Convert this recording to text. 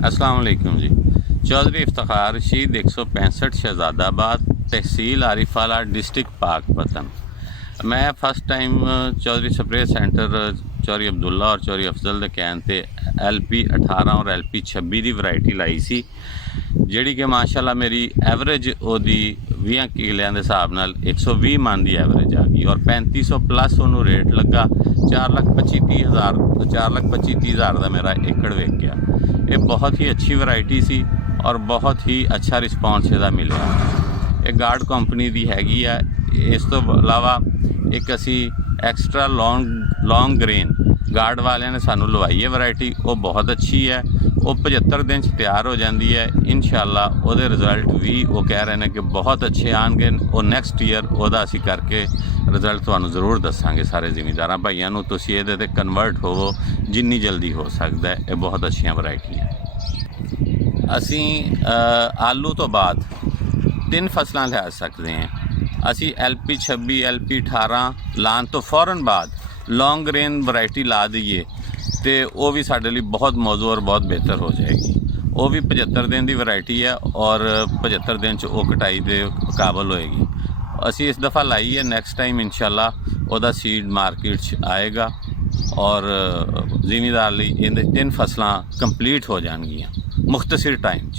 अस्सलाम वालेकुम जी। चौधरी इफ्तिखार रशीद 165 शहजादाबाद, तहसील आरिफाला, डिस्ट्रिक्ट पाकपतन। मैं first time Chaudhry spray centre Chaudhry Abdullah और चौधरी अफजल दे कहन ते LP 18 और LP 26 की वैरायटी लाई सी, जिहड़ी कि माशाअल्लाह मेरी एवरेज ओदी 20 किलियां दे हिसाब नाल 120 मन की एवरेज आ गई और 3500 प्लस उन्होंने रेट लगा। 4,25,30,000 का मेरा एकड़ विक गया। ये बहुत ही अच्छी वैरायटी सी और बहुत ही अच्छा रिस्पॉन्स इसदा मिलिया। ये गार्ड कंपनी की हैगी आ। इस तो अलावा एक असी एक्सट्रा लॉन्ग ग्रेन गार्ड वाले ने सानू लवाई है वैरायटी, वो बहुत अच्छी है। वो 75 दिन तैयार हो जाती है। इंशाअल्लाह वो रिजल्ट भी वो कह रहे हैं कि बहुत अच्छे आएंगे और नैक्सट ईयर वह असी करके रिजल्ट तुहानू जरूर दसांगे। सारे जिमीदार भाइयों नू तुसीं इहदे ते कन्वर्ट होवो जिन्नी जल्दी हो सकता है। ये बहुत अच्छिया वैरायटियाँ। असी आलू तो बाद 3 फसलां लिया सकते हैं। असी LP 26 LP 18 लान तो फौरन बाद लॉन्ग ग्रेन वैरायटी ला दईए तो वह भी साढ़े लिए बहुत मौजू और बहुत बेहतर हो जाएगी। वो भी 75 दिन की वैरायटी है और 75 दिन वो कटाई के काबल होएगी। असी इस दफ़ा लाई है, नैक्सट टाइम इंशाअल्लाह वह सीड मार्केट आएगा और जिमीदार लिए इन 3 फसलां कंप्लीट हो जाएगियाँ मुख्तसर टाइम।